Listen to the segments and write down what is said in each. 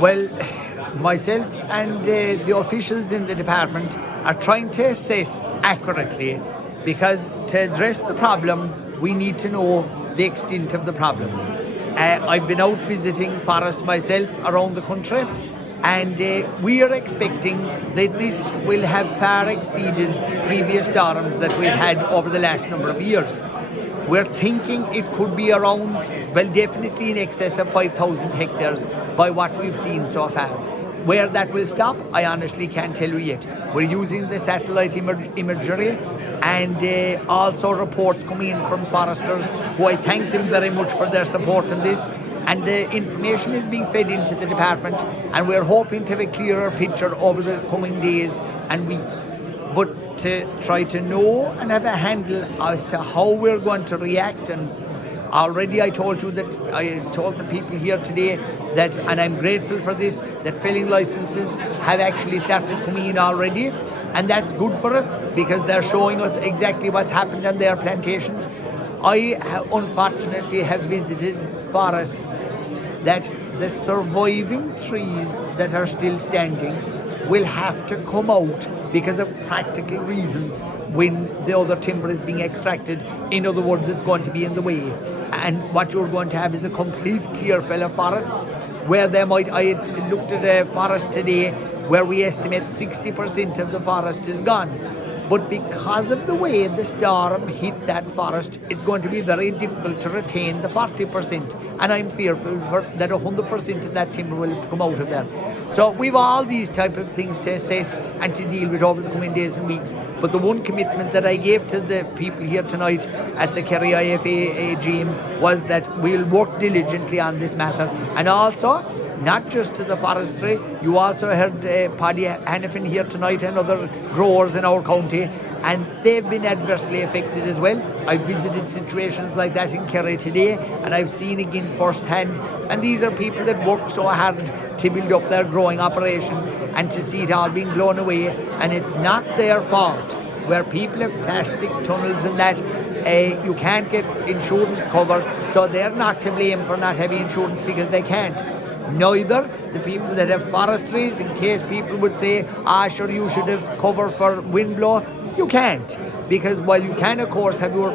Well, myself and the officials in the department are trying to assess accurately, because to address the problem we need to know the extent of the problem. I've been out visiting forests myself around the country, and we are expecting that this will have far exceeded previous storms that we've had over the last number of years. We're thinking it could be around, well, definitely in excess of 5,000 hectares by what we've seen so far. Where that will stop, I honestly can't tell you yet. We're using the satellite imagery, and also reports coming in from foresters, who I thank them very much for their support in this. And the information is being fed into the department, and we're hoping to have a clearer picture over the coming days and weeks. But to try to know and have a handle as to how we're going to react, and already I told you that I told the people here today that, and I'm grateful for this, that felling licenses have actually started coming in already, and that's good for us because they're showing us exactly what's happened on their plantations. I unfortunately have visited forests that the surviving trees that are still standing will have to come out because of practical reasons when the other timber is being extracted. In other words, it's going to be in the way. And what you're going to have is a complete clear fell of forests where they might, I looked at a forest today where we estimate 60% of the forest is gone. But because of the way the storm hit that forest, it's going to be very difficult to retain the 40%. And I'm fearful that 100% of that timber will have to come out of there. So we've all these type of things to assess and to deal with over the coming days and weeks. But the one commitment that I gave to the people here tonight at the Kerry IFA AGM was that we'll work diligently on this matter. And also, not just to the forestry, you also heard Paddy Hannafin here tonight and other growers in our county, and they've been adversely affected as well. I've visited situations like that in Kerry today, and I've seen again firsthand. And these are people that work so hard to build up their growing operation, and to see it all being blown away, and it's not their fault. Where people have plastic tunnels and that, you can't get insurance cover, so they're not to blame for not having insurance because they can't. Neither the people that have forestries, in case people would say, sure, you should have cover for wind blow. You can't, because while you can of course have your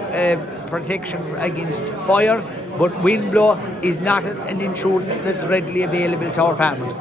protection against fire, but wind blow is not an insurance that's readily available to our farmers.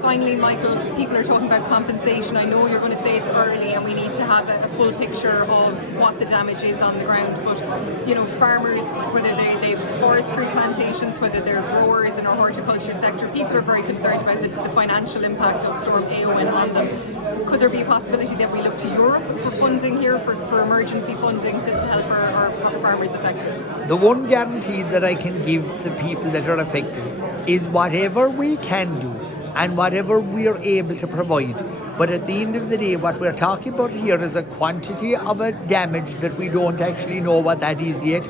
Finally, Michael, people are talking about compensation. I know you're going to say it's early and we need to have a full picture of what the damage is on the ground, but you know, farmers, whether they've forestry plantations, whether they're growers in our horticulture sector, people are very concerned about the financial impact of Storm Éowyn on them. Could there be a possibility that we look to Europe for funding here, for emergency funding to help our farmers affected? The one guarantee that I can give the people that are affected is whatever we can do and whatever we are able to provide. But at the end of the day, what we're talking about here is a quantity of a damage that we don't actually know what that is yet.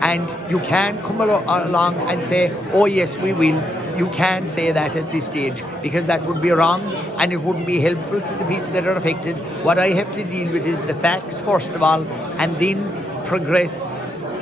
And you can't come along and say, oh yes, we will. You can't say that at this stage, because that would be wrong and it wouldn't be helpful to the people that are affected. What I have to deal with is the facts first of all, and then progress.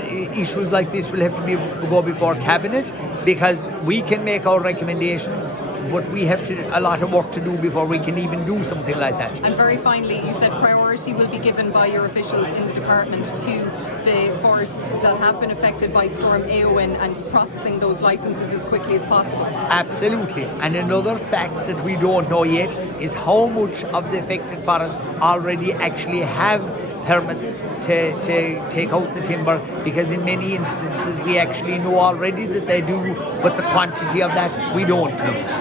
Issues like this will have to go before Cabinet, because we can make our recommendations, but we have a lot of work to do before we can even do something like that. And very finally, you said priority will be given by your officials in the department to the forests that have been affected by Storm Éowyn and processing those licenses as quickly as possible. Absolutely. And another fact that we don't know yet is how much of the affected forests already actually have permits to take out the timber, because in many instances we actually know already that they do, but the quantity of that we don't know.